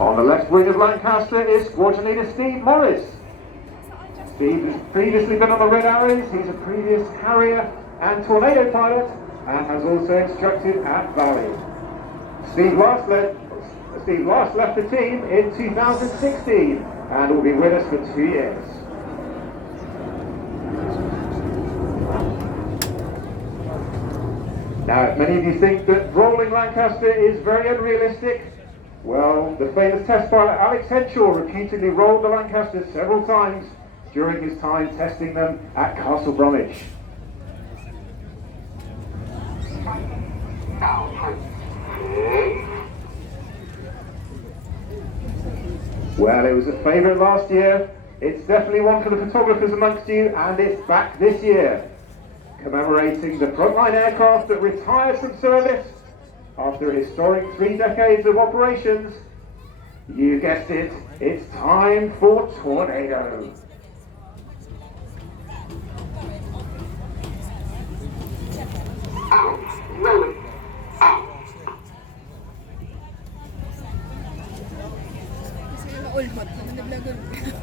On the left wing of Lancaster is Squadron Leader Steve Morris. Steve has previously been on the Red Arrows, he's a previous Harrier and Tornado pilot, and has also instructed at Valley. Steve last left the team in 2016 and will be with us for 2 years. Now, if many of you think that rolling Lancaster is very unrealistic, well, the famous test pilot Alex Henshaw repeatedly rolled the Lancaster several times during his time testing them at Castle Bromwich. Well, it was a favourite last year, it's definitely one for the photographers amongst you, and it's back this year, commemorating the frontline aircraft that retired from service after a historic 3 decades of operations. You guessed it, it's time for Tornado. Old mod, nag-vlog